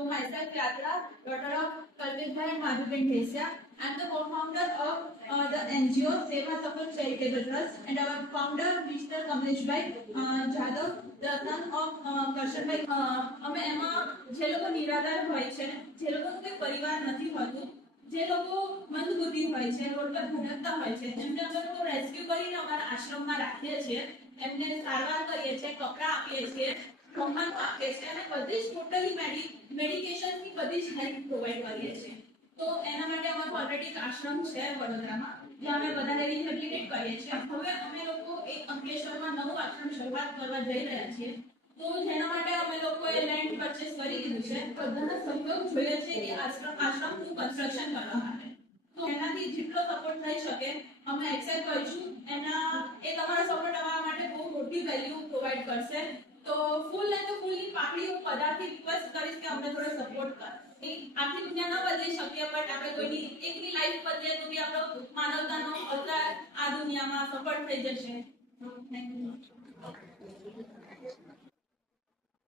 So myself Yatra, daughter of Kalpit and Madhuben Dhesya. I am the co-founder of the NGO Seva Safal Charitable Trust, and our founder Mr. Kamlesh Bhai Jadhav, the son of Karshan Bhai. અમે એમાં જે લોકો નિરાધાર હોય છે, જે લોકોનું કોઈ પરિવાર નથી હોતું, જે લોકો મંદબુદ્ધિ હોય છે, રોડ પર ભટકતા હોય છે, એમને અમે લોકો રેસ્ક્યુ કરીને અમારા આશ્રમમાં રાખીએ છીએ, એમને સારવાર કરીએ છીએ, કપડાં આપીએ છીએ, જમવાનું આપીએ છીએ અને બધી જ ટોટલી મેડિકેશનની બધી જ હેલ્પ પ્રોવાઈડ કરીએ છીએ. તો એના માટે અમારું ઓલરેડી એક આશ્રમ છે વડોદરામાં, જ્યાં અમે બધાને રિહેબિલિટેટ કરીએ છીએ. હવે અમે લોકો એક અંકલેશ્વરમાં નવું આશ્રમ શરૂઆત કરવા જઈ રહ્યા છીએ. તો જેના માટે અમે લોકોએ લેન્ડ પરચેસ કરી લીધું છે. બધાનો સહયોગ જોઈએ છે કે આશ્રમનું કન્સ્ટ્રક્શન કરવા માટે. તો એનાથી જેટલો સપોર્ટ થઈ શકે અમે એક્સેપ્ટ કરીશું. એ તમારો સપોર્ટ અમારા માટે બહુ મોટી વેલ્યુ પ્રોવાઈડ કરશે. તો ફૂલ અને ફૂલની પાકડી હું બધાથી રિક્વેસ્ટ કરીશ કે અમને થોડો સપોર્ટ કર. આખી દુનિયા ન બદલી શકીએ, બટ આપણે કોઈની એકની લાઈફ બદલીએ તો બી આપણો માનવતાનો અવતાર આ દુનિયામાં સફળ થઈ જશે. Thank you.